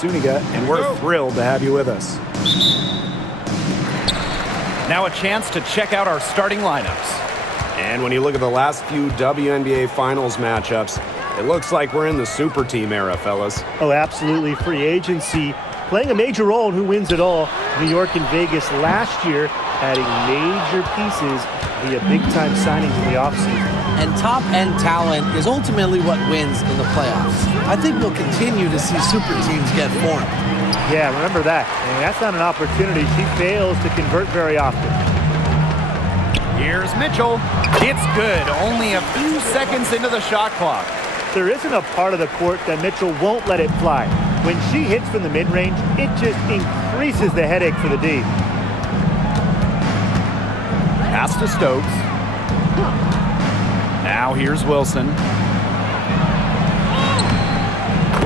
Suniga, and we're thrilled to have you with us. Now a chance to check out our starting lineups. And when you look at the last few WNBA Finals matchups, it looks like we're in the super team era, fellas. Oh, absolutely. Free agency playing a major role in who wins it all. New York and Vegas last year adding major pieces via big-time signings in the offseason. And top-end talent is ultimately what wins in the playoffs. I think we'll continue to see super teams get formed. Yeah, remember that. And that's not an opportunity she fails to convert very often. Here's Mitchell. It's good. Only a few seconds into the shot clock. There isn't a part of the court that Mitchell won't let it fly. When she hits from the mid-range, it just increases the headache for the D. Pass to Stokes. Now here's Wilson.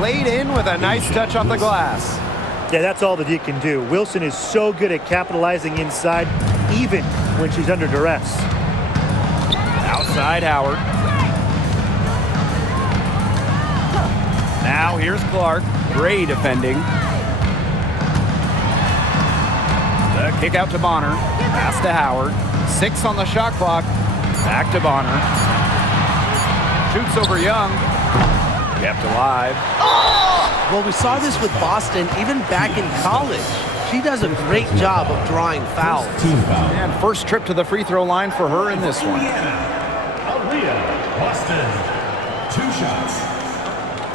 Laid in with a nice touch off the glass. Yeah, that's all the D can do. Wilson is so good at capitalizing inside, even when she's under duress. Outside Howard. Now here's Clark. Gray defending. The kick out to Bonner. Pass to Howard. 6 on the shot clock. Back to Bonner. Shoots over Young. Kept alive. Well, we saw this with Boston even back in college. She does a great job of drawing fouls. And first trip to the free throw line for her in this one. Boston. 2 shots.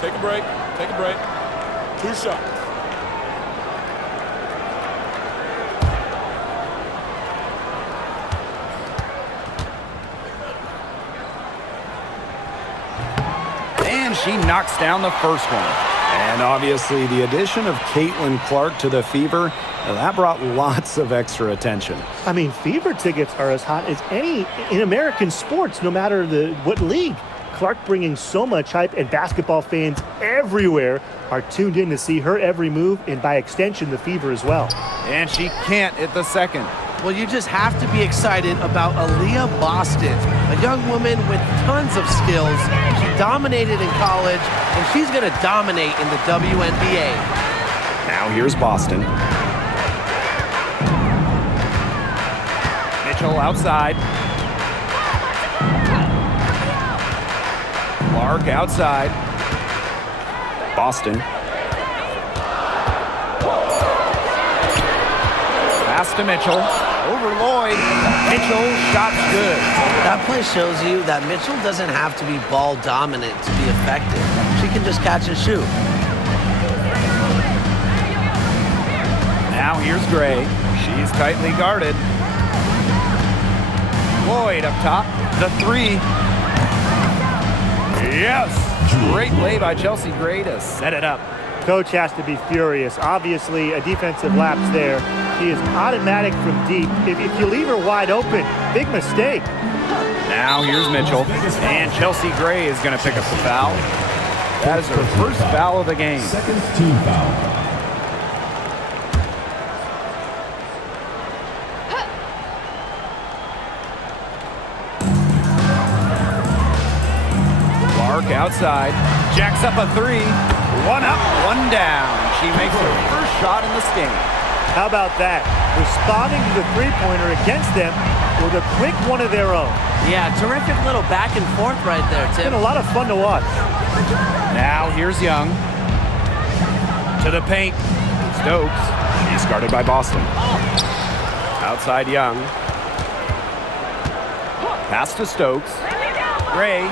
Take a break. Take a break. 2 shots. And she knocks down the first one. And obviously the addition of Caitlin Clark to the Fever, that brought lots of extra attention. I mean, Fever tickets are as hot as any in American sports, no matter what league. Clark bringing so much hype, and basketball fans everywhere are tuned in to see her every move, and by extension, the Fever as well. And she can't hit the second. Well, you just have to be excited about Aaliyah Boston, a young woman with tons of skills. She dominated in college, and she's going to dominate in the WNBA. Now here's Boston. Mitchell outside. Clark outside. Boston. Pass to Mitchell. Over Lloyd. Mitchell, shot's good. That play shows you that Mitchell doesn't have to be ball dominant to be effective. She can just catch and shoot. Now here's Gray. She's tightly guarded. Lloyd up top. The 3. Yes! Great play by Chelsea Gray to set it up. Coach has to be furious. Obviously, a defensive lapse there. She is automatic from deep. If you leave her wide open, big mistake. Now here's Mitchell. And Chelsea Gray is going to pick up the foul. That is her first foul of the game. Second team foul. Outside, jacks up a 3. 1 up, 1 down. She makes her first shot in the stand. How about that? Responding to the three-pointer against them with a quick one of their own. Yeah, terrific little back and forth right there, It's Tim. been a lot of fun to watch. Now here's Young. To the paint. Stokes. He's guarded by Boston. Outside Young. Pass to Stokes. Gray.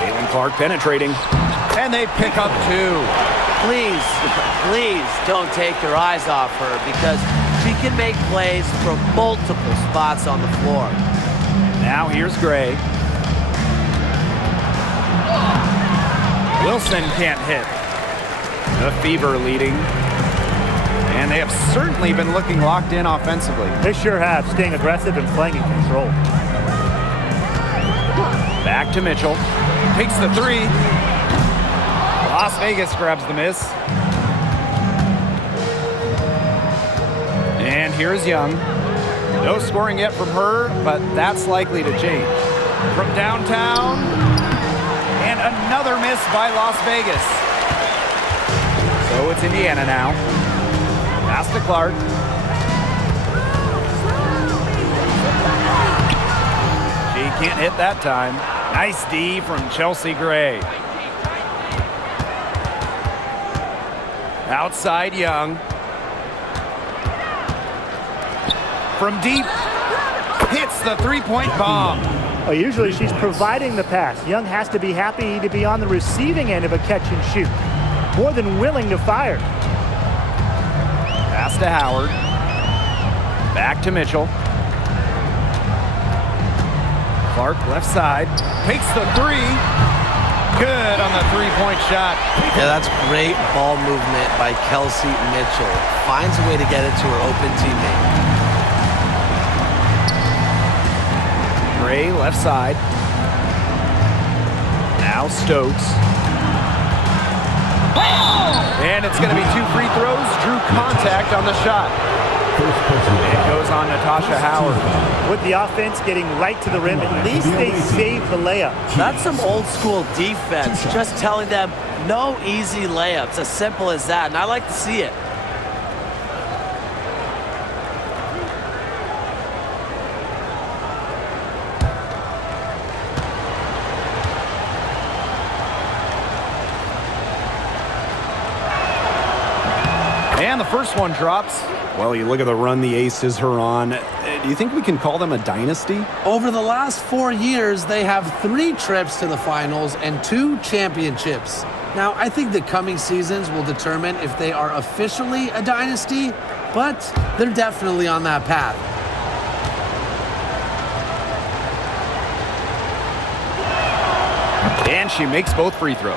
Caitlin Clark penetrating. And they pick up 2. Please, please don't take your eyes off her, because she can make plays from multiple spots on the floor. Now here's Gray. Wilson can't hit. The Fever leading. And they have certainly been looking locked in offensively. They sure have, staying aggressive and playing in control. Back to Mitchell. Takes the 3. Las Vegas grabs the miss. And here's Young. No scoring yet from her, but that's likely to change. From downtown, and another miss by Las Vegas. So it's Indiana now. Pass to Clark. She can't hit that time. Nice D from Chelsea Gray. Outside Young. From deep, hits the three-point bomb. Oh, usually she's providing the pass. Young has to be happy to be on the receiving end of a catch and shoot. More than willing to fire. Pass to Howard. Back to Mitchell. Clark left side. Takes the three. Good on the three-point shot. Yeah, that's great ball movement by Kelsey Mitchell. Finds a way to get it to her open teammate. Gray left side. Now Stokes. And it's going to be 2 free throws. Drew contact on the shot. It goes on Natasha Howard. With the offense getting right to the rim, at least they saved the layup. That's some old school defense. Just telling them no easy layups. As simple as that. And I like to see it. And the first one drops. Well, you look at the run the Aces are on. Do you think we can call them a dynasty? Over the last 4 years, they have 3 trips to the finals and 2 championships. Now, I think the coming seasons will determine if they are officially a dynasty, but they're definitely on that path. And she makes both free throws.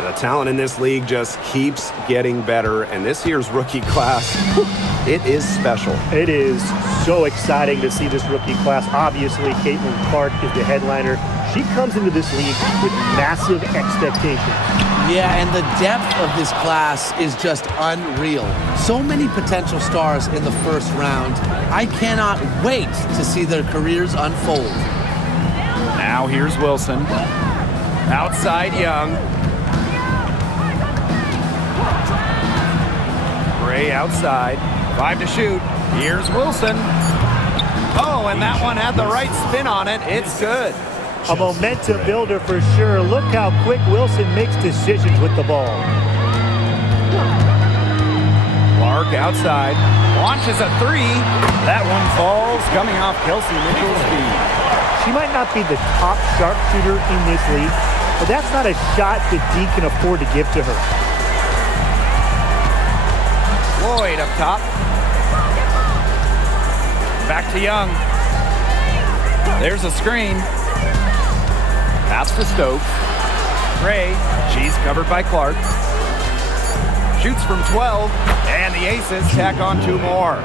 The talent in this league just keeps getting better, and this year's rookie class, it is special. It is so exciting to see this rookie class. Obviously, Caitlin Clark is the headliner. She comes into this league with massive expectations. Yeah, and the depth of this class is just unreal. So many potential stars in the first round. I cannot wait to see their careers unfold. Now here's Wilson. Outside Young. Gray outside. 5 to shoot. Here's Wilson. Oh, and that one had the right spin on it. It's good. A momentum builder for sure. Look how quick Wilson makes decisions with the ball. Clark outside. Launches a 3. That one falls, coming off Kelsey Mitchell's feet. She might not be the top sharpshooter in this league, but that's not a shot that D can afford to give to her. Lloyd up top. Back to Young. There's a screen. Pass to Stokes. Gray. She's covered by Clark. Shoots from 12. And the Aces tack on 2 more.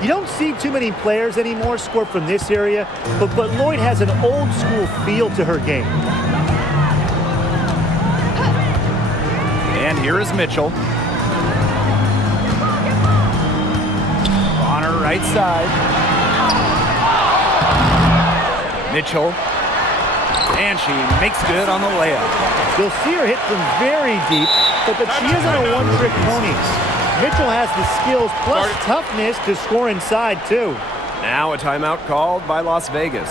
You don't see too many players anymore score from this area, but Lloyd has an old school feel to her game. And here is Mitchell. On her right side. Mitchell. And she makes good on the layup. You'll see her hit from very deep, but she isn't a one-trick pony. Mitchell has the skills plus toughness to score inside, too. Now a timeout called by Las Vegas.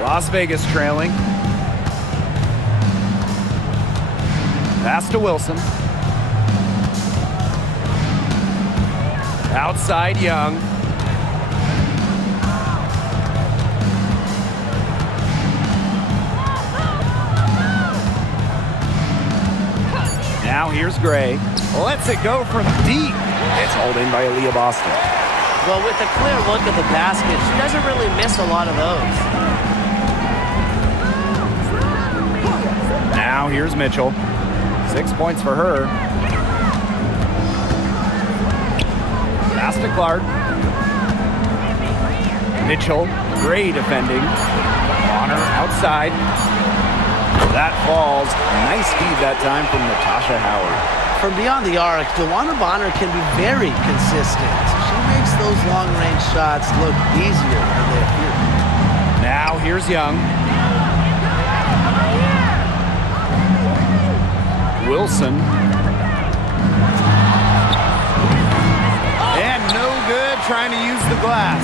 Las Vegas trailing. Pass to Wilson. Outside Young. Now here's Gray. Lets it go from deep. It's hauled in by Aaliyah Boston. Well, with a clear look at the basket, she doesn't really miss a lot of those. Now here's Mitchell. 6 points for her. Pass to Clark. Mitchell, Gray defending. Bonner outside. That falls. Nice feed that time from Natasha Howard. From beyond the arc, DeWanna Bonner can be very consistent. She makes those long-range shots look easier than they appear. Now here's Young. Wilson. And no good trying to use the glass.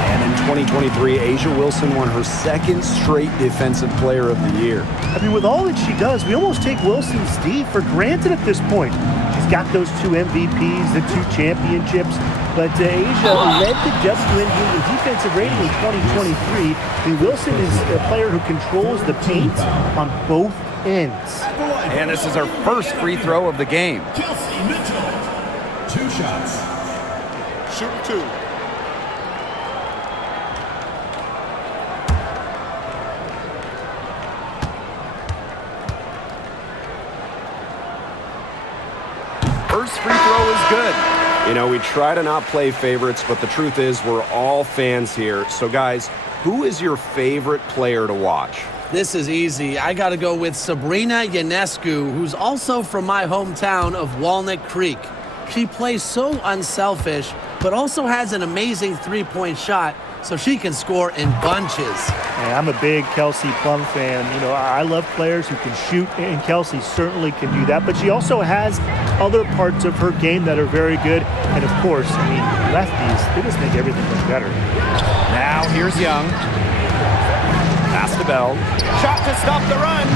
And in 2023, A'ja Wilson won her second straight Defensive Player of the Year. I mean, with all that she does, we almost take Wilson's D for granted at this point. She's got those 2 MVPs, the 2 championships, but A'ja led the WNBA in defensive rating in 2023. And Wilson is a player who controls the paint on both ends. And this is her first free throw of the game. Kelsey Mitchell. 2 shots. Shooting 2. First free throw is good. You know, we try to not play favorites, but the truth is we're all fans here. So, guys, who is your favorite player to watch? This is easy. I got to go with Sabrina Ionescu, who's also from my hometown of Walnut Creek. She plays so unselfish, but also has an amazing three-point shot, so she can score in bunches. And I'm a big Kelsey Plum fan. You know, I love players who can shoot, and Kelsey certainly can do that. But she also has other parts of her game that are very good. And of course, I mean, lefties, they just make everything look better. Now here's Young. Pass to Bell. Shot to stop the run.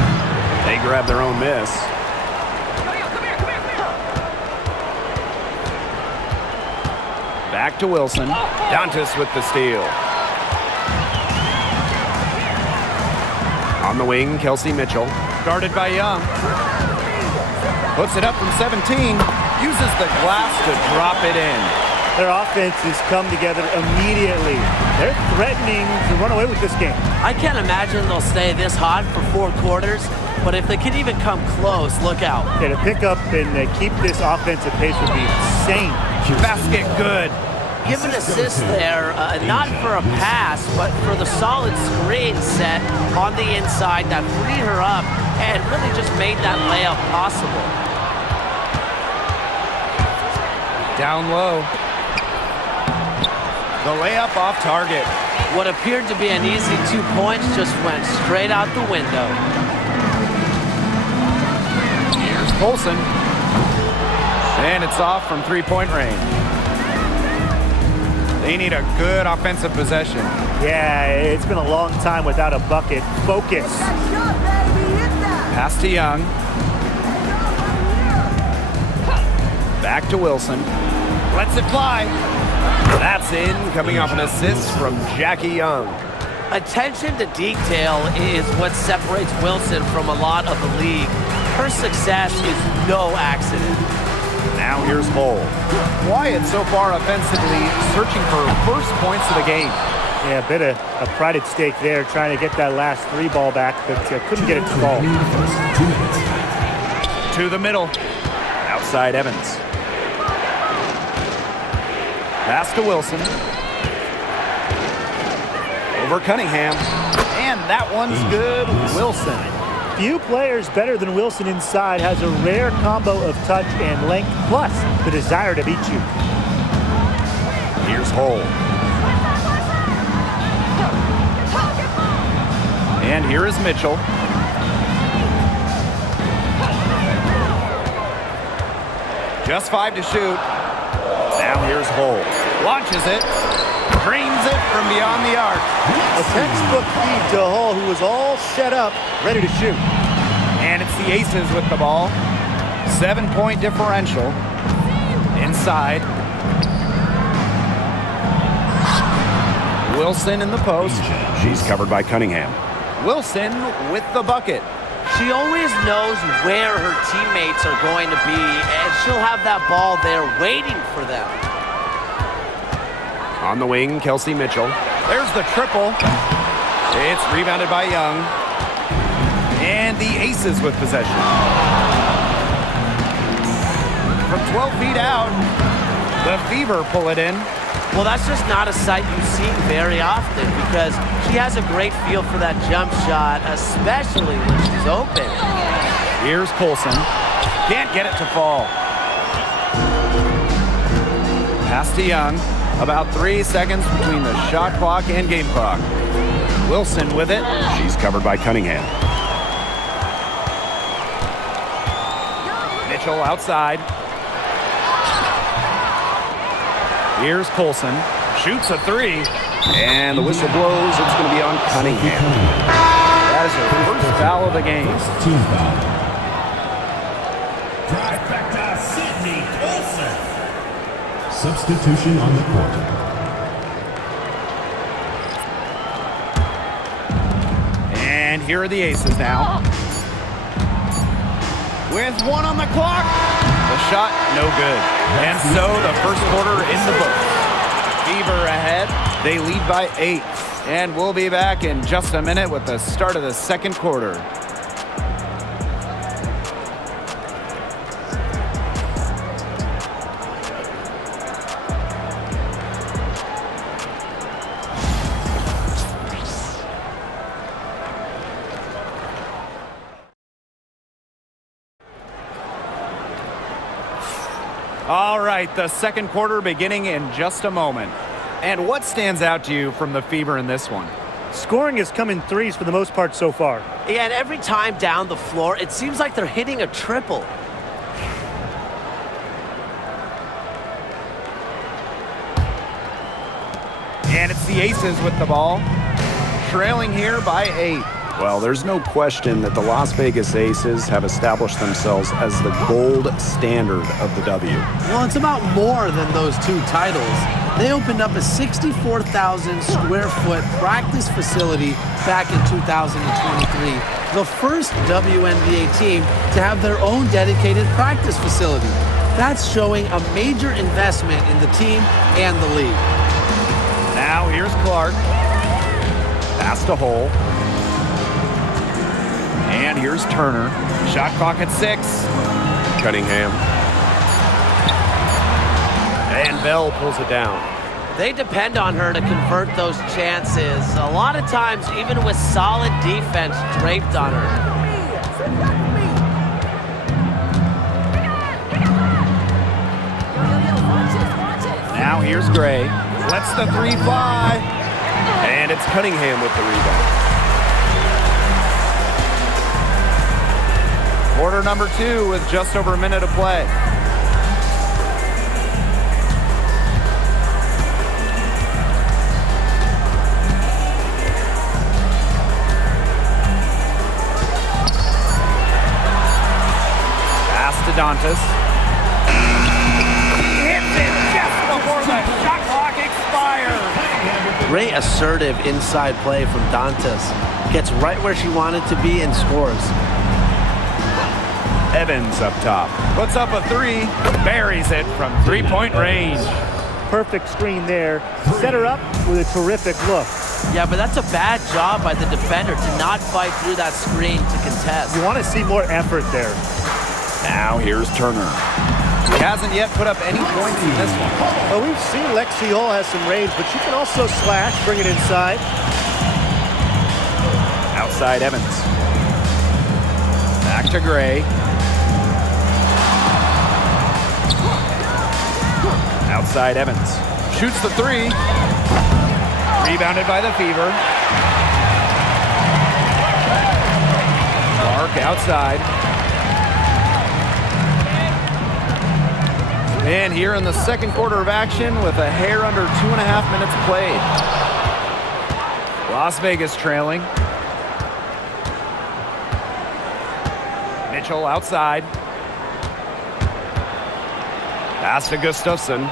They grab their own miss. Back to Wilson. Dantas with the steal. On the wing, Kelsey Mitchell. Guarded by Young. Puts it up from 17. Uses the glass to drop it in. Their offenses come together immediately. They're threatening to run away with this game. I can't imagine they'll stay this hot for 4 quarters, but if they can even come close, look out. Yeah, to pick up and keep this offensive pace would be insane. Basket good. Give an assist there, not for a pass, but for the solid screen set on the inside that freed her up and really just made that layup possible. Down low. The layup off target. What appeared to be an easy 2 points just went straight out the window. Here's Colson. And it's off from 3-point range. They need a good offensive possession. Yeah, it's been a long time without a bucket. Focus. Pass to Young. Back to Wilson. Lets it fly. That's in, coming off an assist from Jackie Young. Attention to detail is what separates Wilson from a lot of the league. Her success is no accident. Now here's Hull. Wyatt so far offensively searching for first points of the game. Yeah, a bit of a pride at stake there, trying to get that last 3 ball back, but couldn't get it to fall. 2 minutes. To the middle. Outside Evans. Pass to Wilson. Over Cunningham. And that one's good. Wilson. Few players better than Wilson inside, has a rare combo of touch and length, plus the desire to beat you. Here's Hull. And here is Mitchell. Just 5 to shoot. Now here's Hull. Launches it. Drains it from beyond the arc. A textbook feed to Hall, who was all set up, ready to shoot. And it's the Aces with the ball. 7-point differential. Inside. Wilson in the post. She's covered by Cunningham. Wilson with the bucket. She always knows where her teammates are going to be, and she'll have that ball there waiting for them. On the wing, Kelsey Mitchell. There's the triple. It's rebounded by Young. And the Aces with possession. From 12 feet out, the Fever pull it in. Well, that's just not a sight you see very often because she has a great feel for that jump shot, especially when she's open. Here's Colson. Can't get it to fall. Pass to Young. About 3 seconds between the shot clock and game clock. Wilson with it. She's covered by Cunningham. Mitchell outside. Here's Colson. Shoots a three. And the whistle blows. It's going to be on Cunningham. That is her first foul of the game. Team foul. Trifecta Sydney Colson. Substitution on the court. And here are the Aces now. With 1 on the clock. The shot, no good. And so the first quarter in the books. Fever ahead. They lead by 8. And we'll be back in just a minute with the start of the second quarter. All right, the second quarter beginning in just a moment. And what stands out to you from the Fever in this one? Scoring has come in threes for the most part so far. Yeah, and every time down the floor, it seems like they're hitting a triple. And it's the Aces with the ball, trailing here by 8. Well, there's no question that the Las Vegas Aces have established themselves as the gold standard of the W. Well, it's about more than those 2 titles. They opened up a 64,000 square foot practice facility back in 2023. The first WNBA team to have their own dedicated practice facility. That's showing a major investment in the team and the league. Now here's Clark. Pass to Hole. And here's Turner. Shot clock at 6. Cunningham. And Bell pulls it down. They depend on her to convert those chances. A lot of times, even with solid defense draped on her. Now here's Gray. Lets the 3 fly. And it's Cunningham with the rebound. Quarter number 2 with just over a minute of play. Pass to Dantas. He hits it just before the shot clock expires. Great assertive inside play from Dantas. Gets right where she wanted to be and scores. Evans up top. Puts up a 3. Buries it from 3-point range. Perfect screen there. Set her up with a terrific look. Yeah, but that's a bad job by the defender to not fight through that screen to contest. You want to see more effort there. Now here's Turner. He hasn't yet put up any points in this one. Well, we've seen Lexi Hall has some range, but she can also slash, bring it inside. Outside Evans. Back to Gray. Outside Evans. Shoots the 3. Rebounded by the Fever. Clark outside. And here in the second quarter of action with a hair under 2.5 minutes played. Las Vegas trailing. Mitchell outside. Pass to Gustafson.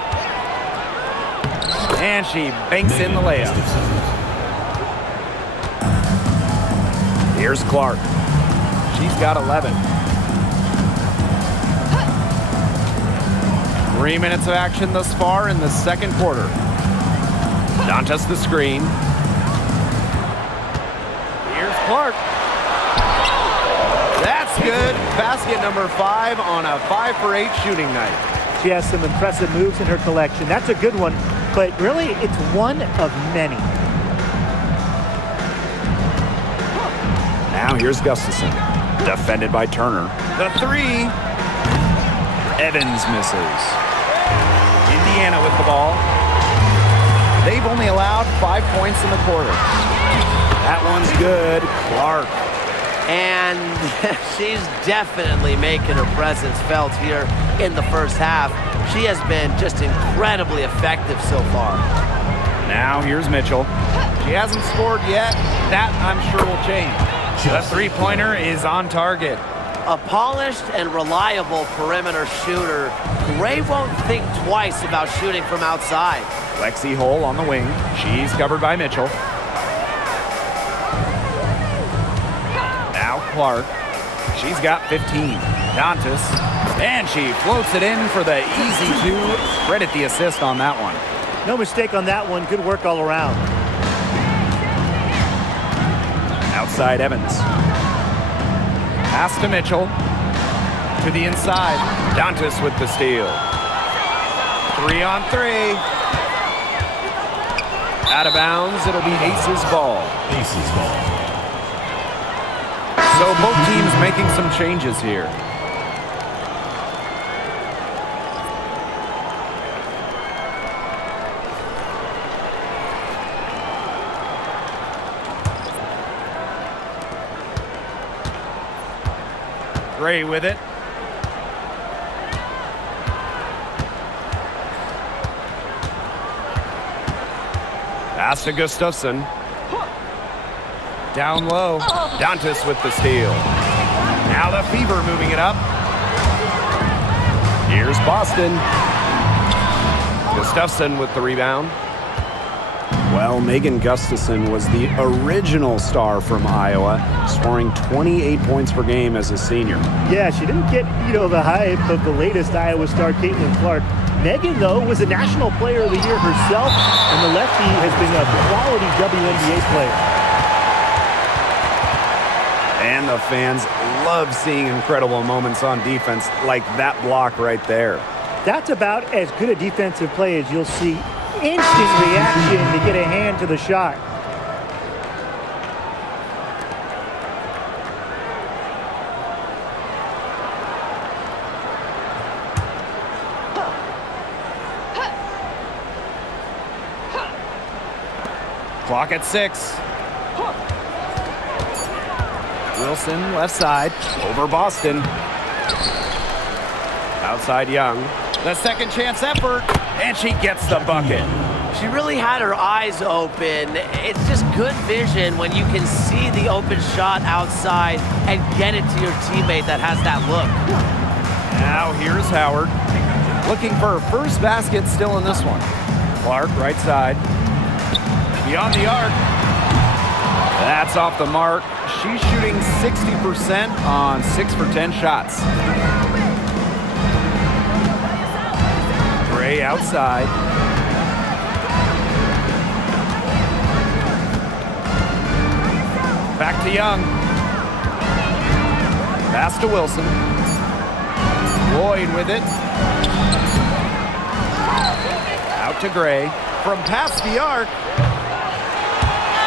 And she banks in the layup. Here's Clark. She's got 11. 3 minutes of action thus far in the second quarter. Dantas the screen. Here's Clark. That's good. Basket number 5 on a 5 for 8 shooting night. She has some impressive moves in her collection. That's a good one, but really it's one of many. Now here's Gustafson. Defended by Turner. The 3. Evans misses. Indiana with the ball. They've only allowed 5 points in the quarter. That one's good. Clark. And she's definitely making her presence felt here in the first half. She has been just incredibly effective so far. Now here's Mitchell. She hasn't scored yet. That, I'm sure, will change. The three-pointer is on target. A polished and reliable perimeter shooter. Gray won't think twice about shooting from outside. Lexi Hole on the wing. She's covered by Mitchell. Now Clark. She's got 15. Dantas. And she floats it in for the easy 2. Credit the assist on that one. No mistake on that one. Good work all around. Outside Evans. Pass to Mitchell. To the inside. Dantas with the steal. 3 on 3. Out of bounds. It'll be Aces ball. Aces ball. So both teams making some changes here. Gray with it. Pass to Gustafson. Down low. Dantas with the steal. Now the Fever moving it up. Here's Boston. Gustafson with the rebound. Well, Megan Gustafson was the original star from Iowa, scoring 28 points per game as a senior. Yeah, she didn't get, the hype of the latest Iowa star, Caitlin Clark. Megan, though, was a National Player of the Year herself, and the lefty has been a quality WNBA player. And the fans love seeing incredible moments on defense like that block right there. That's about as good a defensive play as you'll see. Instant reaction to get a hand to the shot. Clock at 6. Wilson left side. Over Boston. Outside Young. The second chance effort. And she gets the bucket. She really had her eyes open. It's just good vision when you can see the open shot outside and get it to your teammate that has that look. Now here's Howard. Looking for her first basket still in this one. Clark, right side. Beyond the arc. That's off the mark. She's shooting 60% on 6 for 10 shots. Gray outside. Back to Young. Pass to Wilson. Lloyd with it. Out to Gray. From past the arc.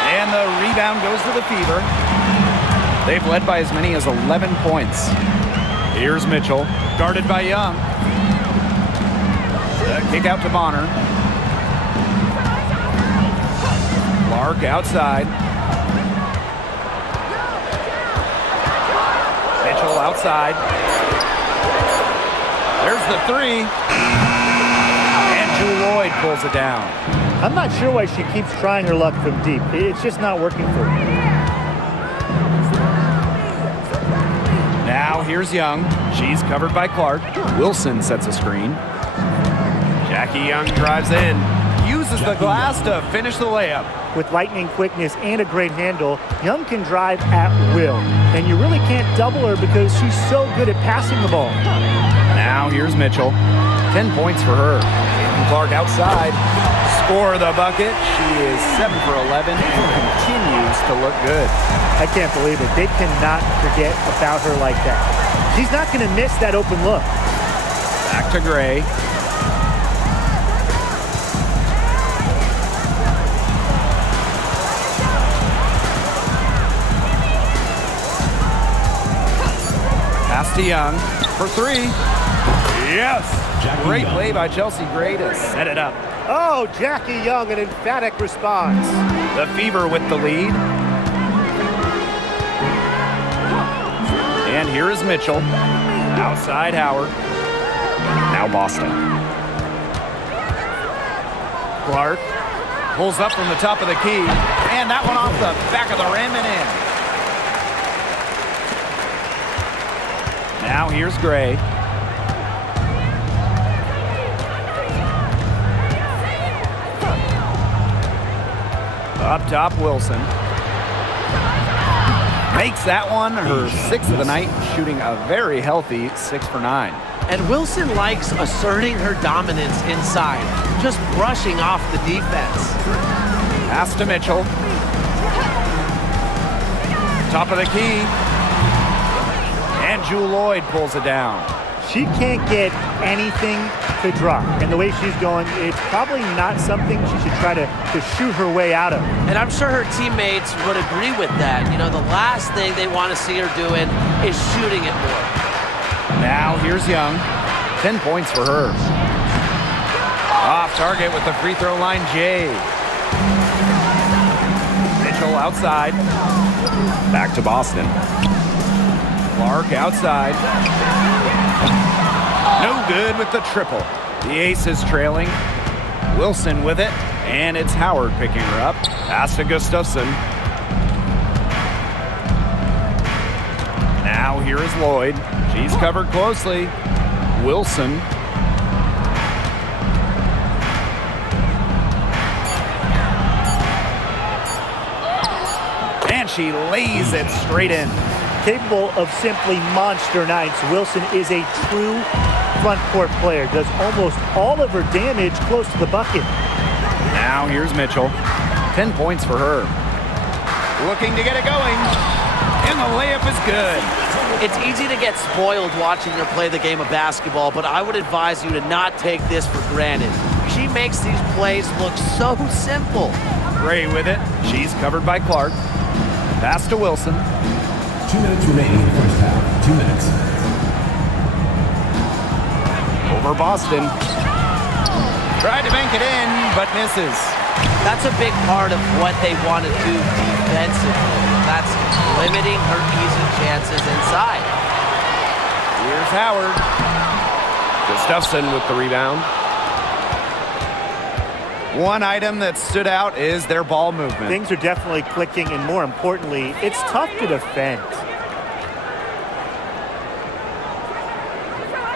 And the rebound goes to the Fever. They've led by as many as 11 points. Here's Mitchell. Guarded by Young. The kick out to Bonner. Clark outside. Mitchell outside. There's the 3. pulls it down. I'm not sure why she keeps trying her luck from deep. It's just not working for her. Now here's Young. She's covered by Clark. Wilson sets a screen. Jackie Young drives in. Uses the glass to finish the layup. With lightning quickness and a great handle, Young can drive at will. And you really can't double her because she's so good at passing the ball. Now here's Mitchell. 10 points for her. And Clark outside. Score the bucket. She is 7 for 11 and continues to look good. I can't believe it. They cannot forget about her like that. She's not going to miss that open look. Back to Gray. Pass to Young for three. Yes! Great play by Chelsea Gray to set it up. Oh, Jackie Young, an emphatic response. The Fever with the lead. And here is Mitchell. Outside Howard. Now Boston. Clark pulls up from the top of the key. And that one off the back of the rim and in. Now here's Gray. Up top, Wilson. Makes that one her 6th of the night, shooting a very healthy 6 for 9. And Wilson likes asserting her dominance inside, just brushing off the defense. Pass to Mitchell. Top of the key. And Jewel Lloyd pulls it down. She can't get anything to drop. And the way she's going, it's probably not something she should try to shoot her way out of. And I'm sure her teammates would agree with that. You know, the last thing they want to see her doing is shooting it more. Now here's Young. 10 points for her. Off target with the free throw line, Jay. Mitchell outside. Back to Boston. Clark outside. No good with the triple. The ace is trailing. Wilson with it, and it's Howard picking her up. Pass to Gustafson. Now here is Lloyd. She's covered closely. Wilson. And she lays it straight in. Capable of simply monster nights, Wilson is a true front court player. Does almost all of her damage close to the bucket. Now here's Mitchell. 10 points for her. Looking to get it going. And the layup is good. It's easy to get spoiled watching her play the game of basketball, but I would advise you to not take this for granted. She makes these plays look so simple. Gray with it. She's covered by Clark. Pass to Wilson. 2 minutes remaining in the first half. 2 minutes. Over Boston. Tried to bank it in, but misses. That's a big part of what they want to do defensively. That's limiting her easy chances inside. Here's Howard. Gustafson with the rebound. One item that stood out is their ball movement. Things are definitely clicking, and more importantly, it's tough to defend.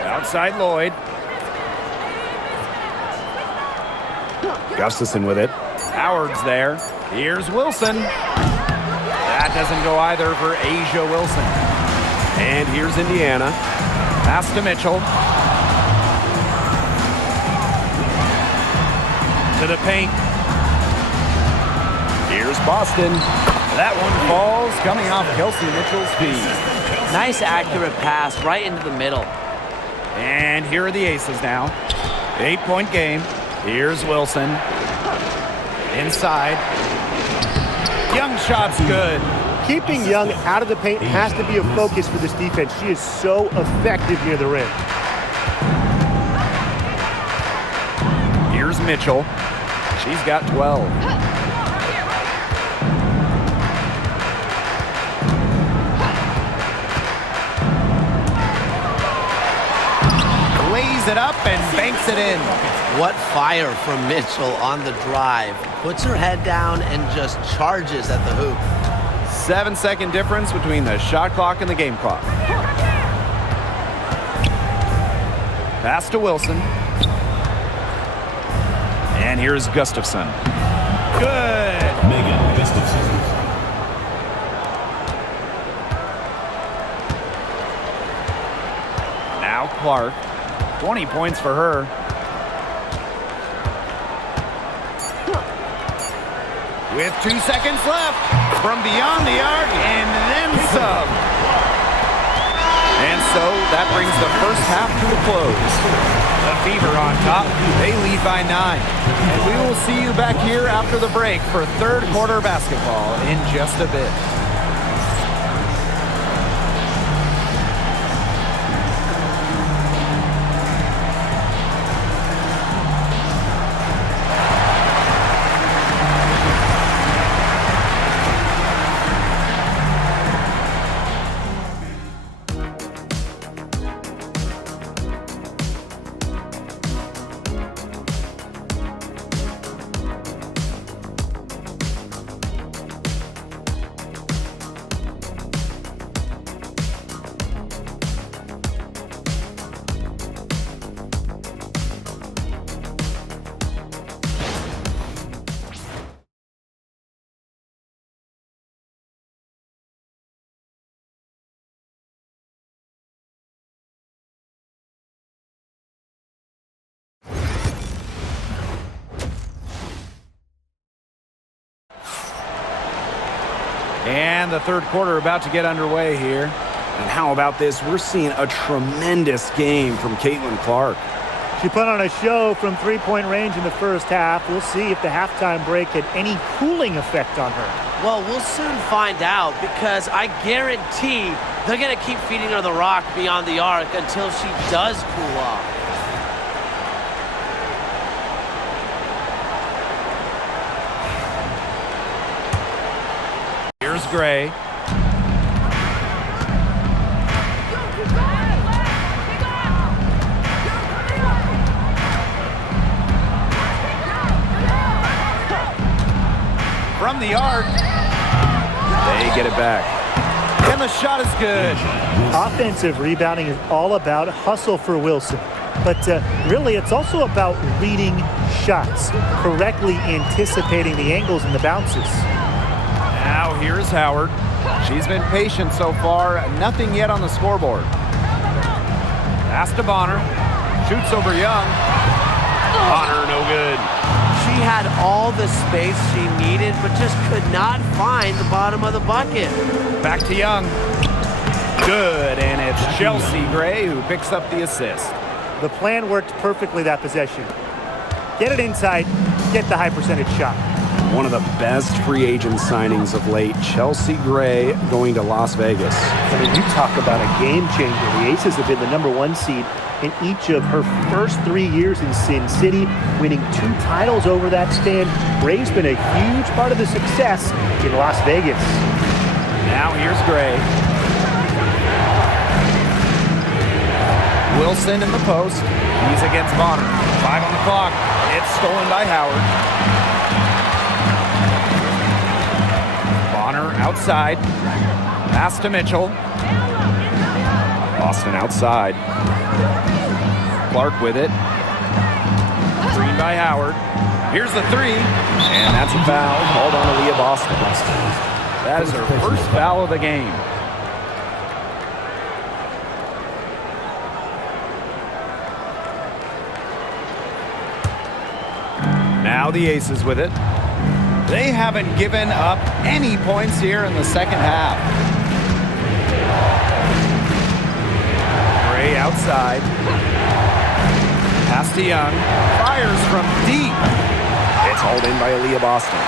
Outside Lloyd. Gustafson with it. Howard's there. Here's Wilson. That doesn't go either for Asia Wilson. And here's Indiana. Pass to Mitchell. To the paint. Here's Boston. That one falls coming off Kelsey Mitchell's feet. Nice accurate pass right into the middle. And here are the aces now. 8-point game. Here's Wilson. Inside. Young shot's good. Keeping Young out of the paint has to be a focus for this defense. She is so effective near the rim. Here's Mitchell. She's got 12. lays it up and banks it in. What fire from Mitchell on the drive. Puts her head down and just charges at the hoop. 7-second difference between the shot clock and the game clock. Pass to Wilson. And here's Gustafson. Good. Megan Gustafson. Now Clark. 20 points for her. With 2 seconds left. From beyond the arc and then some. And so that brings the first half to a close. The Fever on top. They lead by 9. And we will see you back here after the break for third quarter basketball in just a bit. And the third quarter about to get underway here. And how about this? We're seeing a tremendous game from Caitlin Clark. She put on a show from three-point range in the first half. We'll see if the halftime break had any cooling effect on her. Well, we'll soon find out because I guarantee they're going to keep feeding her the rock beyond the arc until she does cool off. Here's Gray. From the arc. They get it back. And the shot is good. Offensive rebounding is all about hustle for Wilson. But really, it's also about reading shots, correctly anticipating the angles and the bounces. Now here's Howard. She's been patient so far. Nothing yet on the scoreboard. Pass to Bonner. Shoots over Young. Bonner, no good. She had all the space she needed, but just could not find the bottom of the bucket. Back to Young. Good, and it's Chelsea Gray who picks up the assist. The plan worked perfectly that possession. Get it inside, get the high percentage shot. One of the best free agent signings of late, Chelsea Gray going to Las Vegas. I mean, you talk about a game changer. The Aces have been the #1 seed in each of her first 3 years in Sin City, winning 2 titles over that span. Gray's been a huge part of the success in Las Vegas. Now here's Gray. Wilson in the post. He's against Bonner. 5 on the clock. It's stolen by Howard. Bonner outside. Pass to Mitchell. Boston outside. Clark with it. Screen by Howard. Here's the 3. And that's a foul called on Aaliyah Boston. That is her first foul of the game. Now the Aces with it. They haven't given up any points here in the second half. Gray outside. Pass to Young. Fires from deep. It's hauled in by Aaliyah Boston.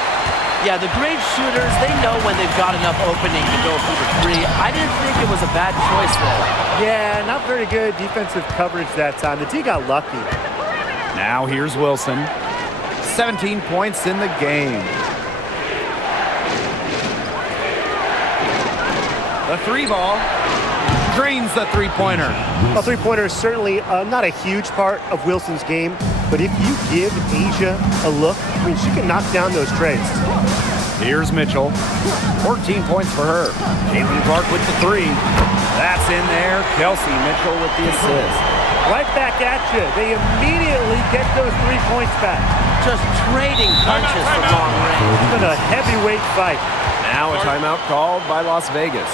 Yeah, the great shooters, they know when they've got enough opening to go for the 3. I didn't think it was a bad choice there. Yeah, not very good defensive coverage that time. The D got lucky. Now here's Wilson. 17 points in the game. The 3 ball. Drains the three-pointer. A three-pointer is certainly not a huge part of Wilson's game, but if you give Asia a look, I mean, she can knock down those trays. Here's Mitchell. 14 points for her. Caitlin Clark with the three. That's in there. Kelsey Mitchell with the assist. Right back at you. They immediately get those 3 points back. Just trading punches from long range. It's been a heavyweight fight. Now a timeout called by Las Vegas.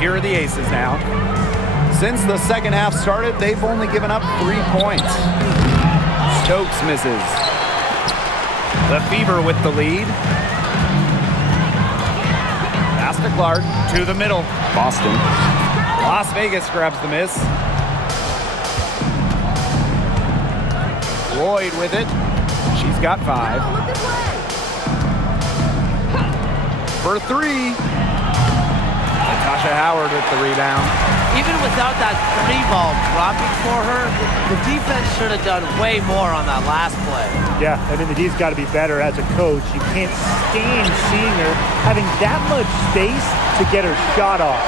Here are the Aces now. Since the second half started, they've only given up 3 points. Stokes misses. The Fever with the lead. Pass to Clark, to the middle. Boston. Las Vegas grabs the miss. Lloyd with it. She's got 5. For 3. Natasha Howard with the rebound. Even without that 3 ball dropping for her, the defense should have done way more on that last play. Yeah, I mean, the D's got to be better as a coach. You can't stand seeing her having that much space to get her shot off.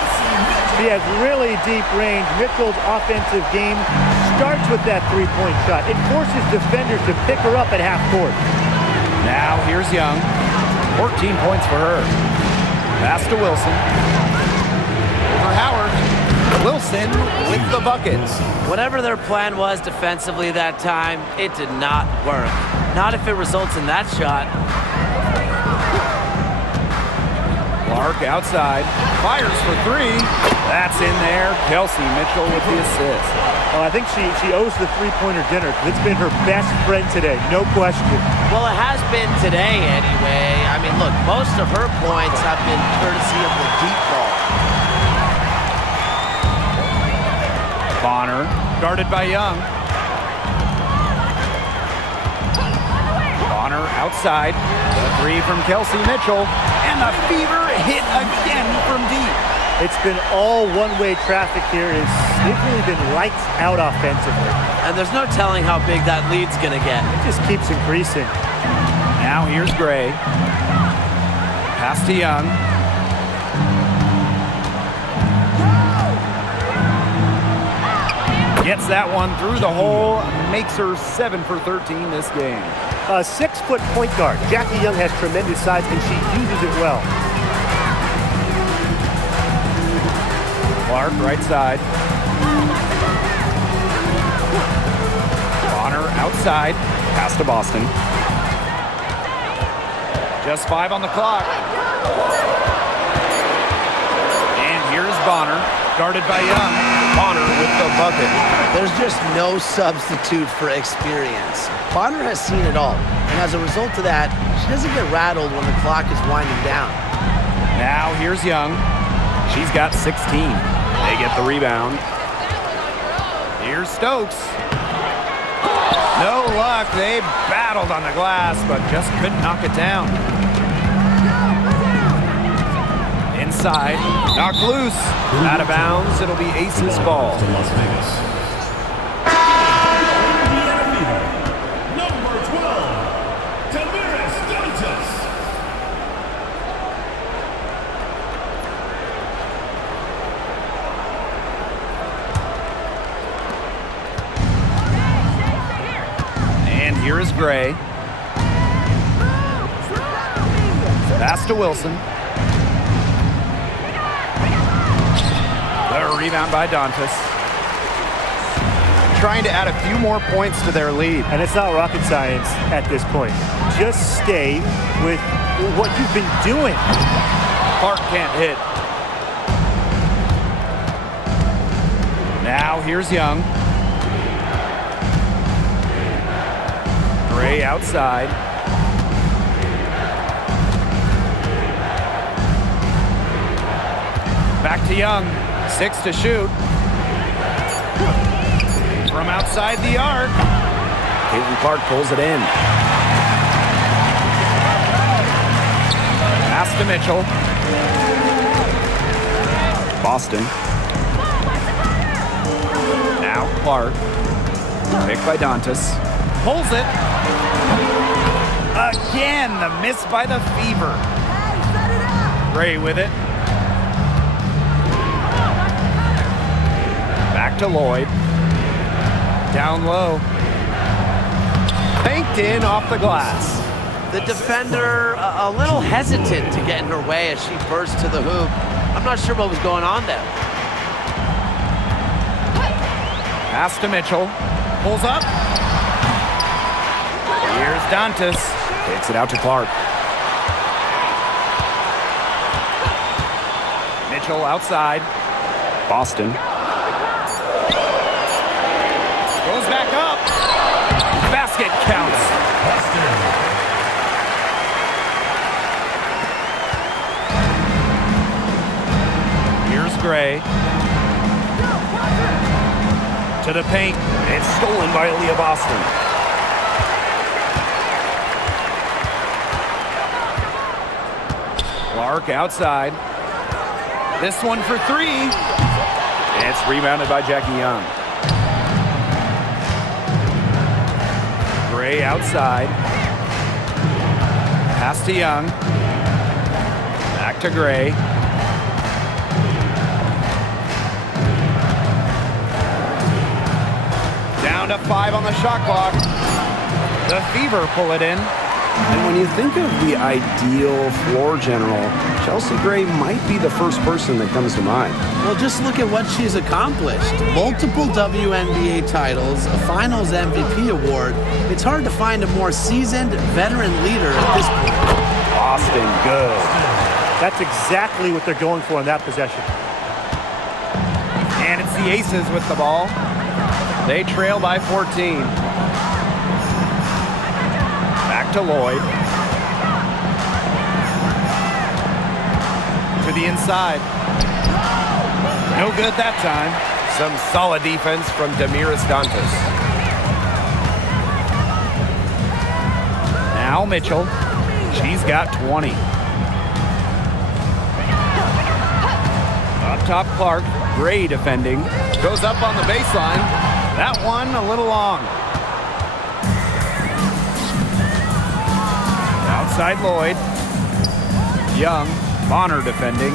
She has really deep range. Mitchell's offensive game starts with that 3-point shot. It forces defenders to pick her up at half court. Now here's Young. 14 points for her. Pass to Wilson. For Howard. Wilson with the buckets. Whatever their plan was defensively that time, it did not work. Not if it results in that shot. Clark outside. Fires for 3. That's in there. Kelsey Mitchell with the assist. Well, I think she owes the three-pointer dinner. It's been her best friend today, no question. Well, it has been today anyway. I mean, look, most of her points have been courtesy of the deep ball. Bonner, guarded by Young. Bonner outside. The 3 from Kelsey Mitchell. And the Fever hit again from deep. It's been all one-way traffic here. They've really been lights out offensively. And there's no telling how big that lead's going to get. It just keeps increasing. Now here's Gray. Pass to Young. Gets that one through the hole, makes her 7 for 13 this game. A 6-foot point guard. Jackie Young has tremendous size, and she uses it well. Clark, right side. Bonner outside. Pass to Boston. Just 5 on the clock. And here's Bonner, guarded by Young. Bonner with the bucket. There's just no substitute for experience. Bonner has seen it all, and as a result of that, she doesn't get rattled when the clock is winding down. Now here's Young. She's got 16. They get the rebound. Here's Stokes. No luck. They battled on the glass, but just couldn't knock it down. Inside, knocked loose. Out of bounds. It'll be Aces ball. To Las Vegas. Number 12, Damiris Dantas. And here is Gray. Pass to Wilson. The rebound by Dantas. Trying to add a few more points to their lead. And it's not rocket science at this point. Just stay with what you've been doing. Clark can't hit. Now here's Young. Gray outside. Back to Young. 6 to shoot. From outside the arc. Caitlin Clark pulls it in. Pass to Mitchell. Boston. Now Clark. Picked by Dantas. Pulls it. Again, the miss by the Fever. Gray with it. Back to Lloyd. Down low. Banked in off the glass. The defender a little hesitant to get in her way as she burst to the hoop. I'm not sure what was going on there. Pass to Mitchell. Pulls up. Here's Dantas. Takes it out to Clark. Mitchell outside. Boston. Goes back up. Basket counts. Here's Gray. To the paint. It's stolen by Aaliyah Boston. Clark outside. This one for 3. It's rebounded by Jackie Young. Gray outside. Pass to Young. Back to Gray. Down to 5 on the shot clock. The Fever pull it in. And when you think of the ideal floor general, Chelsea Gray might be the first person that comes to mind. Well, just look at what she's accomplished. Multiple WNBA titles, a Finals MVP award. It's hard to find a more seasoned veteran leader at this point. Boston, good. That's exactly what they're going for in that possession. And it's the Aces with the ball. They trail by 14. Back to Lloyd. To the inside. No good that time. Some solid defense from Damiris Dantas. Now Mitchell. She's got 20. Up top Clark. Gray defending. Goes up on the baseline. That one a little long. Outside Lloyd. Young. Bonner defending.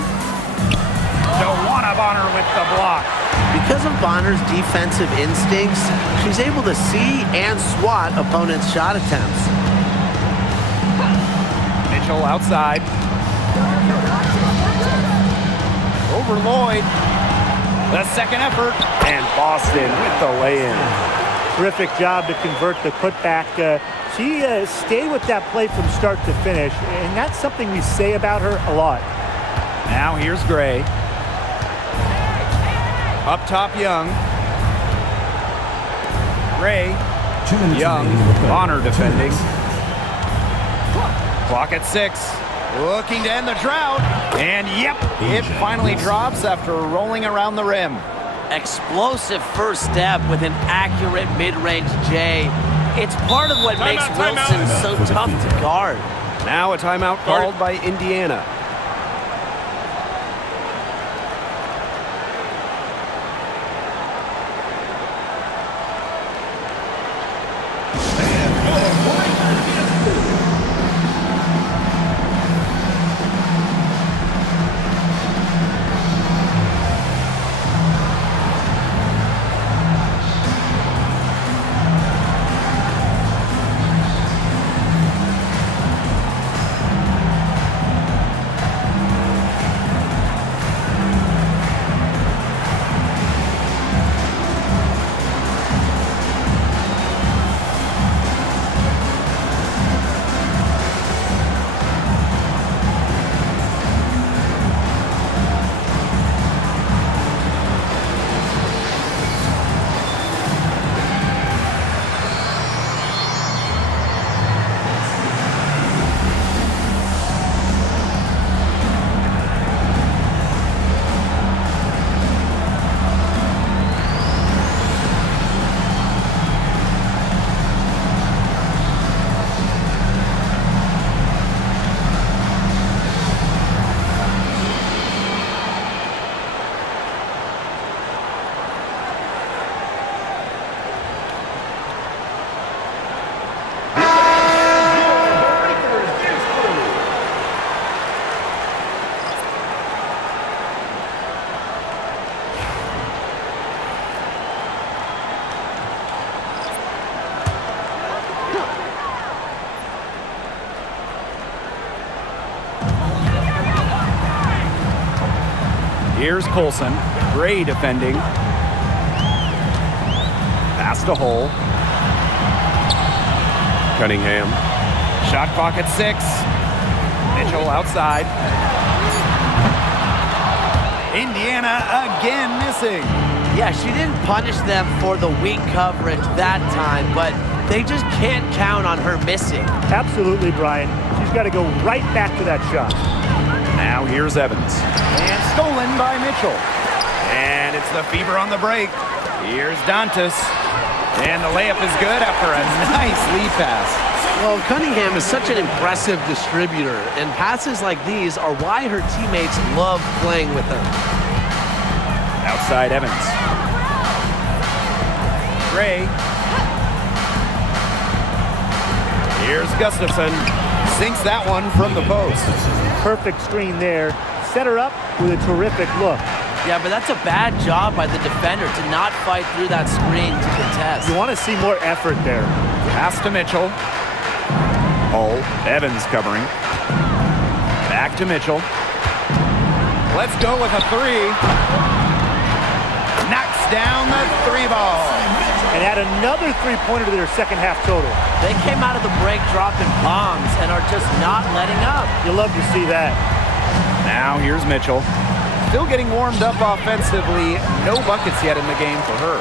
Joanna Bonner with the block. Because of Bonner's defensive instincts, she's able to see and swat opponents' shot attempts. Mitchell outside. Over Lloyd. The second effort. And Boston with the lay-in. Terrific job to convert the putback. She stayed with that play from start to finish, and that's something we say about her a lot. Now here's Gray. Up top Young. Gray. 2 minutes Young. remaining in the third. Bonner 2 defending. minutes. Clock at 6. Looking to end the drought. And yep, it finally drops after rolling around the rim. Explosive first step with an accurate mid-range J. It's part of what makes Wilson so tough to guard. Now a timeout called by Indiana. Here's Colson. Gray defending. Pass to Hole. Cunningham. Shot clock at 6. Mitchell outside. Indiana again missing. Yeah, she didn't punish them for the weak coverage that time, but they just can't count on her missing. Absolutely, Brian. She's got to go right back to that shot. Now here's Evans. And stolen by Mitchell. And it's the Fever on the break. Here's Dantas. And the layup is good after a nice lead pass. Well, Cunningham is such an impressive distributor, and passes like these are why her teammates love playing with her. Outside Evans. Gray. Here's Gustafson. Sinks that one from the post. Perfect screen there. Set her up with a terrific look. Yeah, but that's a bad job by the defender to not fight through that screen to contest. You want to see more effort there. Pass to Mitchell. Hole. Evans covering. Back to Mitchell. Let's go with a 3. Knocks down the 3 ball. And add another three-pointer to their second half total. They came out of the break dropping bombs and are just not letting up. You love to see that. Now here's Mitchell. Still getting warmed up offensively. No buckets yet in the game for her.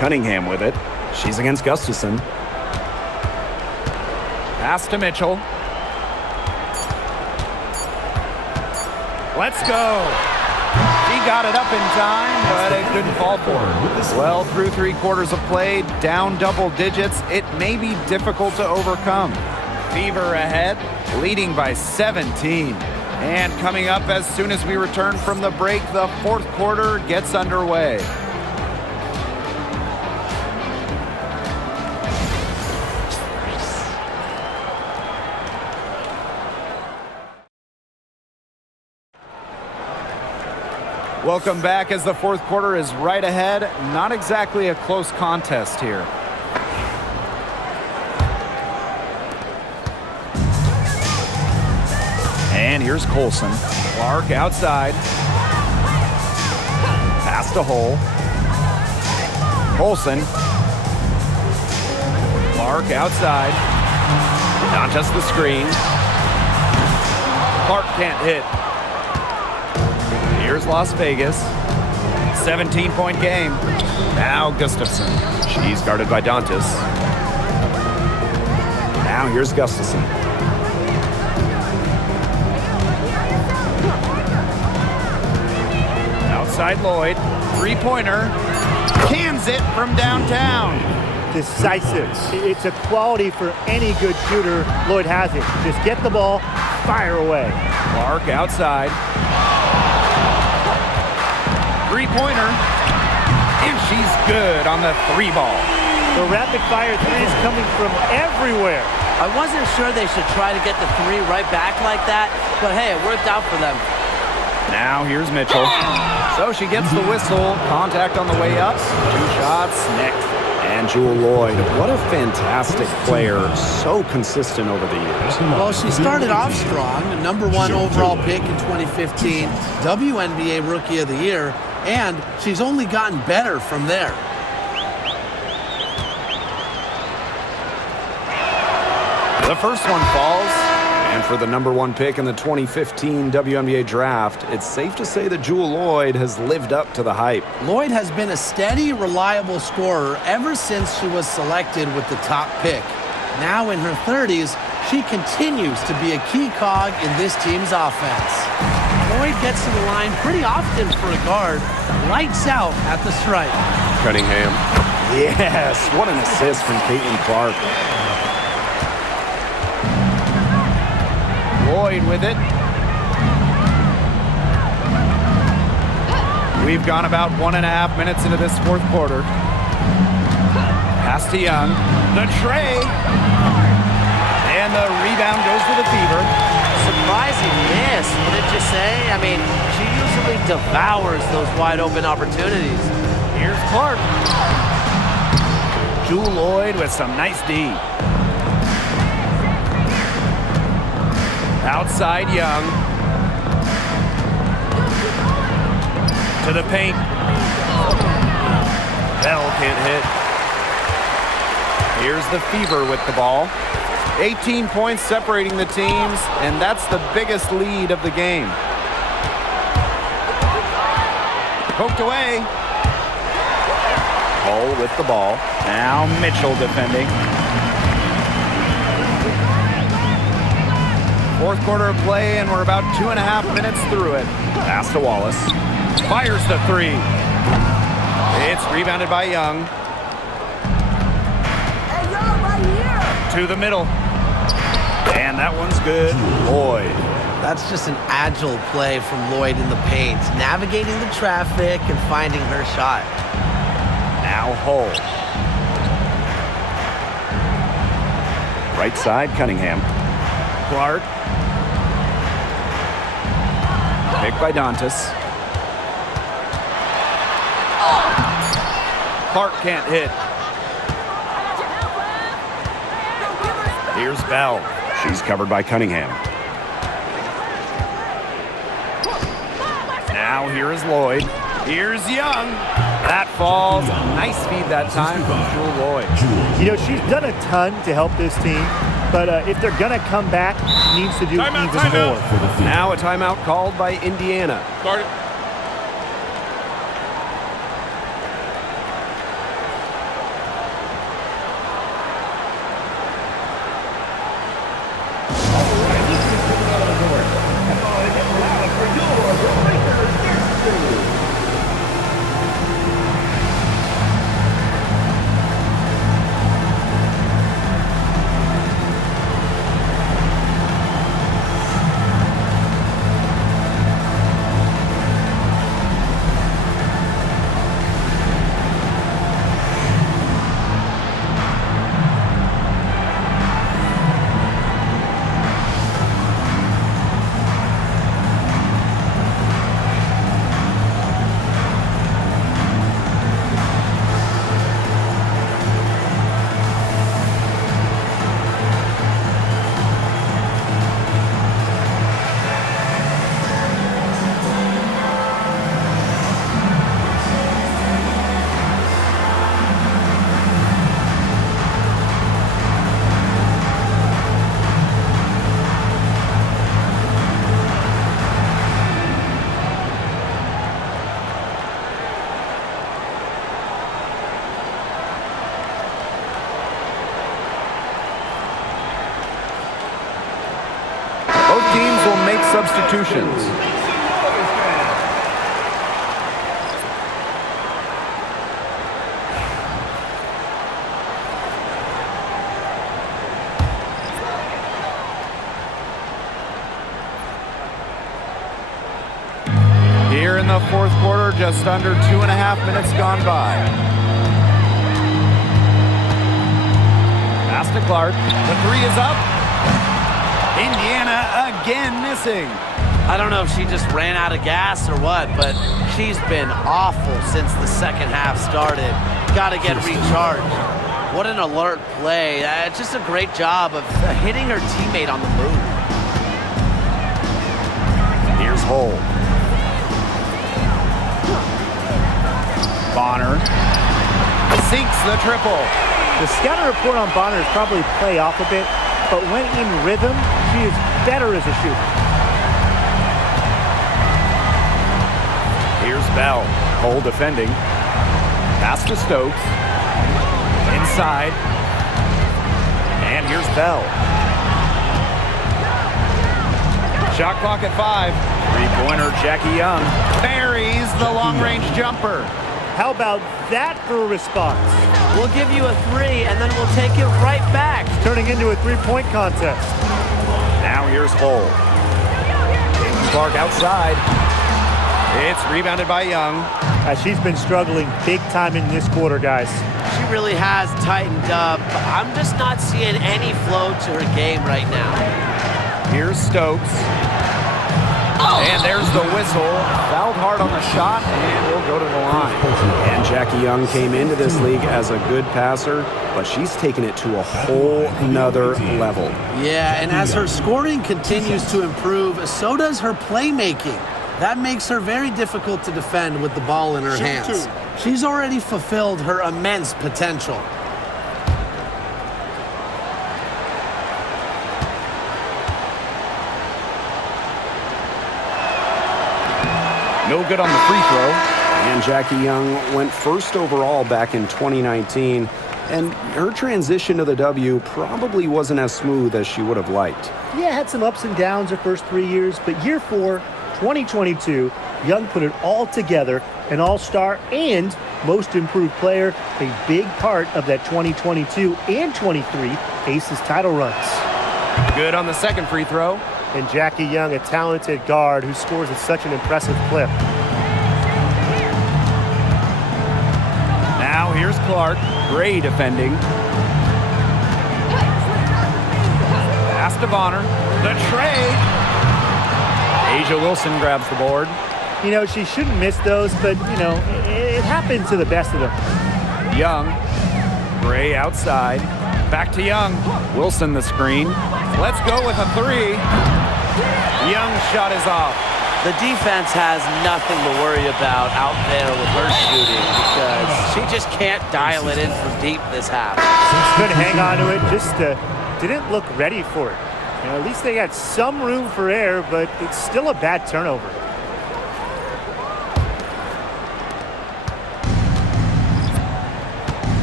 Cunningham with it. She's against Gustafson. Pass to Mitchell. Let's go. She got it up in time, but it couldn't fall for her. Well, through 3 quarters of play, down double digits, it may be difficult to overcome. Fever ahead, leading by 17. And coming up as soon as we return from the break, the 4th quarter gets underway. Welcome back as the 4th quarter is right ahead. Not exactly a close contest here. And here's Colson. Clark outside. Pass to Hole. Colson. Clark outside. Dantas the screen. Clark can't hit. Here's Las Vegas. 17-point game. Now Gustafson. She's guarded by Dantas. Now Now here's Gustafson. Outside Lloyd. Three-pointer. Cans it from downtown. Decisive. It's a quality for any good shooter. Lloyd has it. Just get the ball, fire away. Clark outside. Three-pointer. And she's good on the three ball. The rapid-fire threes coming from everywhere. I wasn't sure they should try to get the three right back like that, but hey, it worked out for them. Now here's Mitchell. So she gets the whistle. Contact on the way up. 2 shots next. And Jewel Lloyd, what a fantastic player. So consistent over the years. Well, she started off strong, the #1 overall pick in 2015, WNBA Rookie of the Year, and she's only gotten better from there. The first one falls. And for the #1 pick in the 2015 WNBA draft, it's safe to say that Jewel Lloyd has lived up to the hype. Lloyd has been a steady, reliable scorer ever since she was selected with the top pick. Now in her 30s, she continues to be a key cog in this team's offense. Lloyd gets to the line pretty often for a guard, lights out at the stripe. Cunningham. Yes, what an assist from Caitlin Clark. Lloyd with it. We've gone about 1.5 minutes into this fourth quarter. Pass to Young. The tray. And the rebound goes to the Fever. Surprising miss, wouldn't you say? I mean, she usually devours those wide open opportunities. Here's Clark. Jewel Lloyd with some nice D. Outside Young. To the paint. Bell can't hit. Here's the Fever with the ball. 18 points separating the teams, and that's the biggest lead of the game. Poked away. Hull with the ball. Now Mitchell defending. Fourth quarter of play, and we're about 2.5 minutes through it. Pass to Wallace. Fires the three. It's rebounded by Young. To the middle. And that one's good. Lloyd. That's just an agile play from Lloyd in the paint, navigating the traffic and finding her shot. Now Hull. Right side, Cunningham. Clark. Picked by Dantas. Clark can't hit. Here's Bell. She's covered by Cunningham. Now here is Lloyd. Here's Young. That falls. Nice feed that time from Jewel Lloyd. You know, she's done a ton to help this team, but if they're going to come back, she needs to do even more. Now a timeout called by Indiana. Start it. substitutions. Here in the fourth quarter, just under 2.5 minutes gone by. Pass to Clark. The three is up. Indiana again missing. I don't know if she just ran out of gas or what, but she's been awful since the second half started. Got to get recharged. What an alert play. Just a great job of hitting her teammate on the move. Here's Hull. Bonner sinks the triple. The scouting report on Bonner is probably play off a bit, but when in rhythm, she is better as a shooter. Here's Bell. Hull defending. Pass to Stokes. Inside. And here's Bell. Shot clock at 5. Three-pointer, Jackie Young buries the long-range jumper. How about that for a response? We'll give you a 3, and then we'll take it right back. Turning into a three-point contest. Now here's Hull. Clark outside. It's rebounded by Young. She's been struggling big time in this quarter, guys. She really has tightened up. I'm just not seeing any flow to her game right now. Here's Stokes. And there's the whistle. Fouled hard on the shot, and will go to the line. And Jackie Young came into this league as a good passer, but she's taken it to a whole nother level. Yeah, and as her scoring continues to improve, so does her playmaking. That makes her very difficult to defend with the ball in her hands. She's already fulfilled her immense potential. No good on the free throw. And Jackie Young went first overall back in 2019, and her transition to the W probably wasn't as smooth as she would have liked. Yeah, had some ups and downs her first 3 years, but year 4, 2022, Young put it all together, an all-star and most improved player, a big part of that 2022 and 23 Aces title runs. Good on the second free throw. And Jackie Young, a talented guard who scores at such an impressive clip. Now here's Clark. Gray defending. Pass to Bonner. The tray. Asia Wilson grabs the board. You know, she shouldn't miss those, but, you know, it happens to the best of them. Young. Gray outside. Back to Young. Wilson the screen. Let's go with a 3. Young's shot is off. The defense has nothing to worry about out there with her shooting because she just can't dial it in from deep this half. Couldn't hang on to it, just didn't look ready for it. You know, at least they got some room for error, but it's still a bad turnover.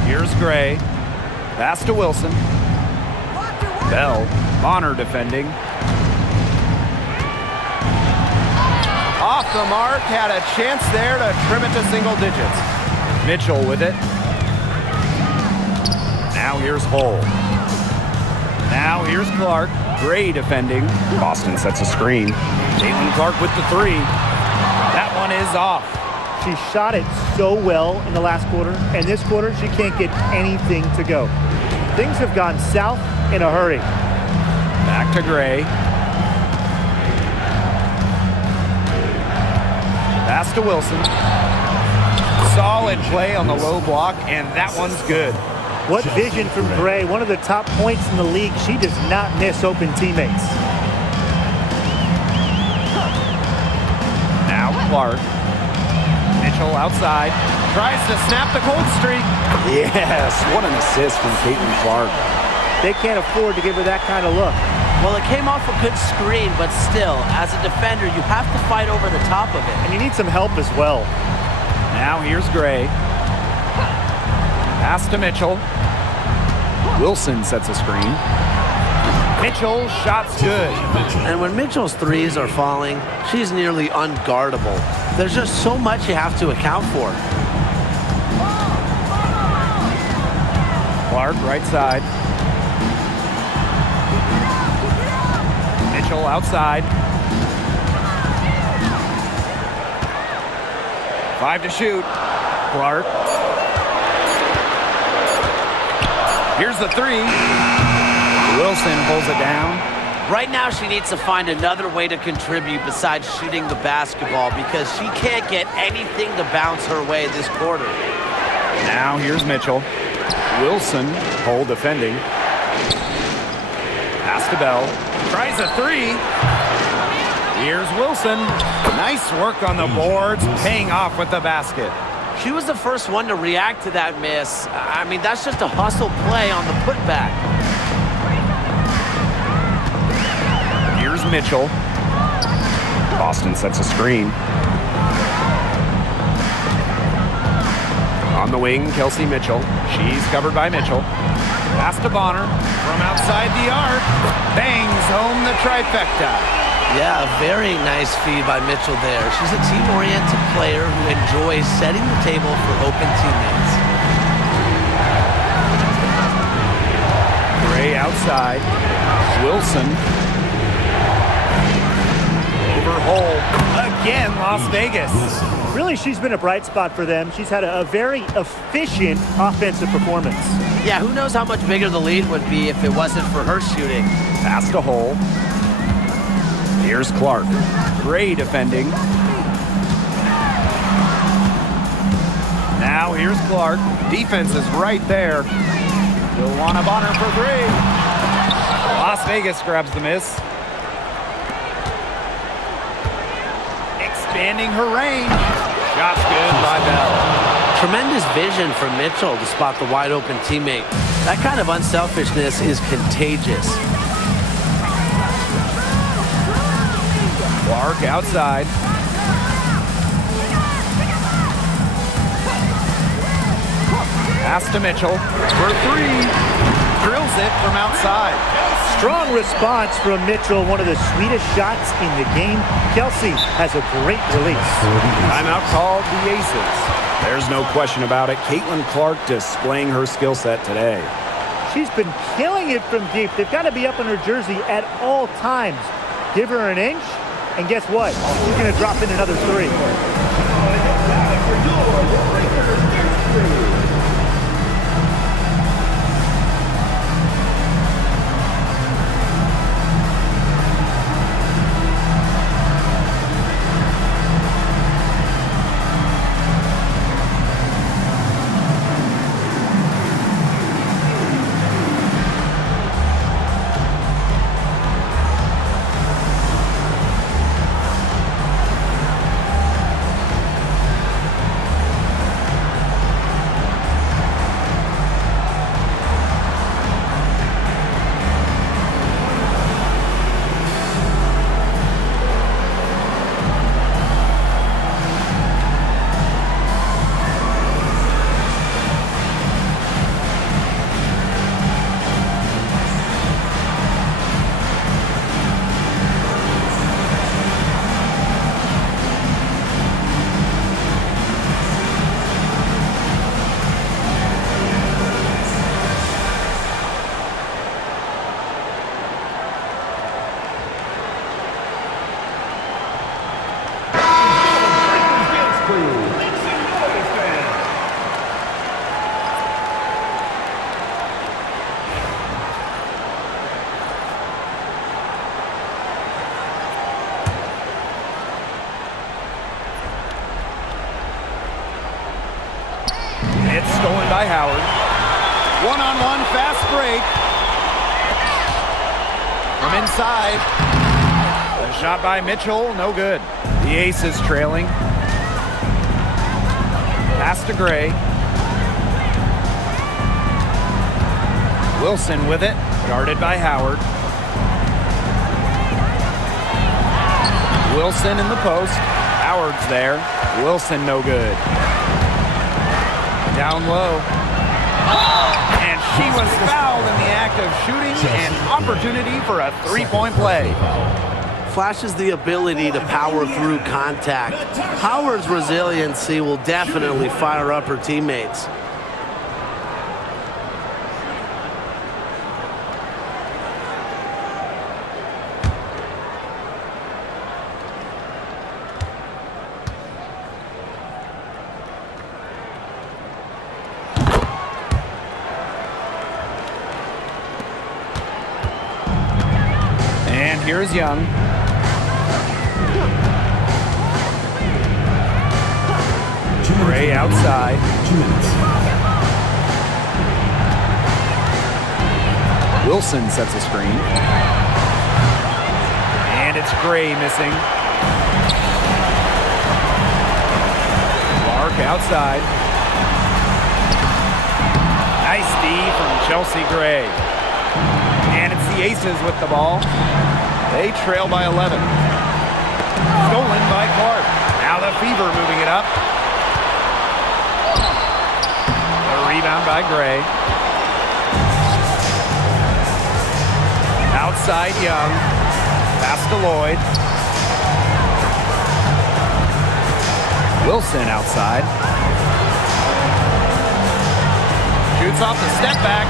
Here's Gray. Pass to Wilson. Bell. Bonner defending. Off the mark. Had a chance there to trim it to single digits. Mitchell with it. Now here's Hull. Now here's Clark. Gray defending. Boston sets a screen. Caitlin Clark with the 3. That one is off. She shot it so well in the last quarter, and this quarter she can't get anything to go. Things have gone south in a hurry. Back to Gray. Pass to Wilson. Solid play on the low block, and that one's good. What vision from Gray, one of the top points in the league. She does not miss open teammates. Now Clark. Mitchell outside. Tries to snap the cold streak. Yes, what an assist from Caitlin Clark. They can't afford to give her that kind of look. Well, it came off a good screen, but still, as a defender, you have to fight over the top of it. And you need some help as well. Now here's Gray. Pass to Mitchell. Wilson sets a screen. Mitchell, shot's good. And when Mitchell's threes are falling, she's nearly unguardable. There's just so much you have to account for. Clark, right side. Mitchell outside. 5 to shoot. Clark. Here's the three. Wilson pulls it down. Right now, she needs to find another way to contribute besides shooting the basketball because she can't get anything to bounce her way this quarter. Now here's Mitchell. Wilson, Hole defending. Pass to Bell. Tries a three. Here's Wilson. Nice work on the boards, paying off with the basket. She was the first one to react to that miss. I mean, that's just a hustle play on the putback. Here's Mitchell. Boston sets a screen. On the wing, Kelsey Mitchell. She's covered by Mitchell. Pass to Bonner from outside the arc. Bangs home the trifecta. Yeah, a very nice feed by Mitchell there. She's a team-oriented player who enjoys setting the table for open teammates. Gray outside. Wilson. Over Hole. Again, Las Vegas. Really, she's been a bright spot for them. She's had a very efficient offensive performance. Yeah, who knows how much bigger the lead would be if it wasn't for her shooting. Pass to Hole. Here's Clark. Gray defending. Now here's Clark. Defense is right there. Luana Bonner for three. Las Vegas grabs the miss. Expanding her range. Shot's good by Bell. Tremendous vision from Mitchell to spot the wide open teammate. That kind of unselfishness is contagious. Clark outside. Pass to Mitchell for three. Drills it from outside. Strong response from Mitchell, one of the sweetest shots in the game. Kelsey has a great release. Timeout called the Aces. There's no question about it. Caitlin Clark displaying her skill set today. She's been killing it from deep. They've got to be up in her jersey at all times. Give her an inch, and guess what? She's going to drop in another three. It's stolen by Howard. One-on-one fast break. From inside. The shot by Mitchell, no good. The Aces trailing. Pass to Gray. Wilson with it, guarded by Howard. Wilson in the post. Howard's there. Wilson no good. Down low. And She was fouled in the act of shooting an opportunity for a three-point play. Flashes the ability to power through contact. Howard's resiliency will definitely fire up her teammates. And here's Young. Gray outside. 2 minutes. Wilson sets a screen. And it's Gray missing. Clark outside. Nice D from Chelsea Gray. And it's the Aces with the ball. They trail by 11. Stolen by Clark. Now the Fever moving it up. A rebound by Gray. Outside Young. Pass to Lloyd. Wilson outside. Shoots off the step back.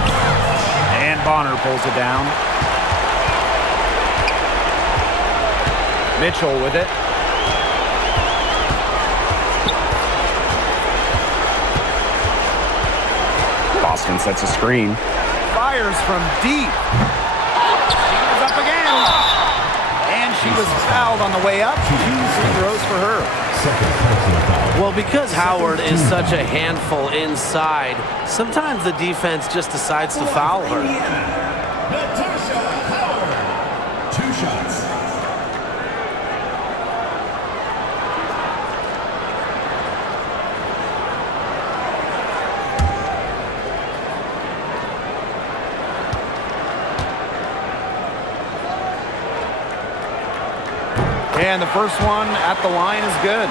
And Bonner pulls it down. Mitchell with it. Boston sets a screen. Fires from deep. She was up again. And she was fouled on the way up. 2 free throws for her. Well, because Howard is such a handful inside, sometimes the defense just decides to foul her. Natasha Howard. 2 shots. And the first one at the line is good.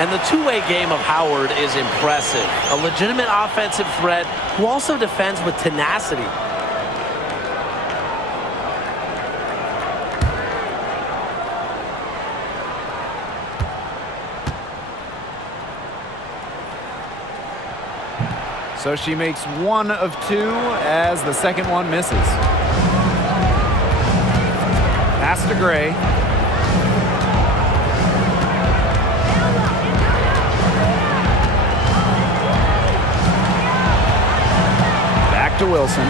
And the two-way game of Howard is impressive. A legitimate offensive threat who also defends with tenacity. So she makes 1 of 2 as the second one misses. Pass to Gray. Back to Wilson.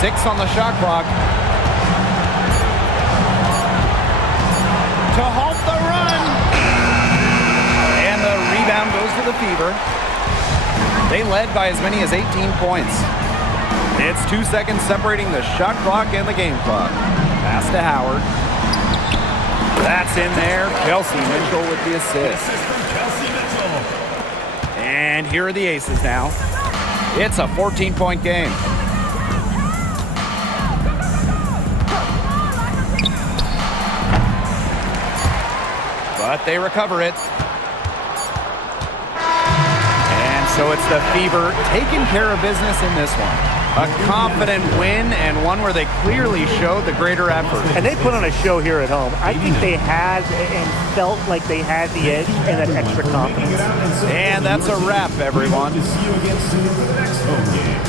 6 on the shot clock. To halt the run. And the rebound goes to the Fever. They led by as many as 18 points. It's 2 seconds separating the shot clock and the game clock. Pass to Howard. That's in there. Kelsey Mitchell with the assist. And here are the Aces now. It's a 14-point game. But they recover it. And so it's the Fever taking care of business in this one. A confident win and one where they clearly showed the greater effort. And they put on a show here at home. I think they had and felt like they had the edge and that extra confidence. And that's a wrap, everyone. To see you again soon for the next home game.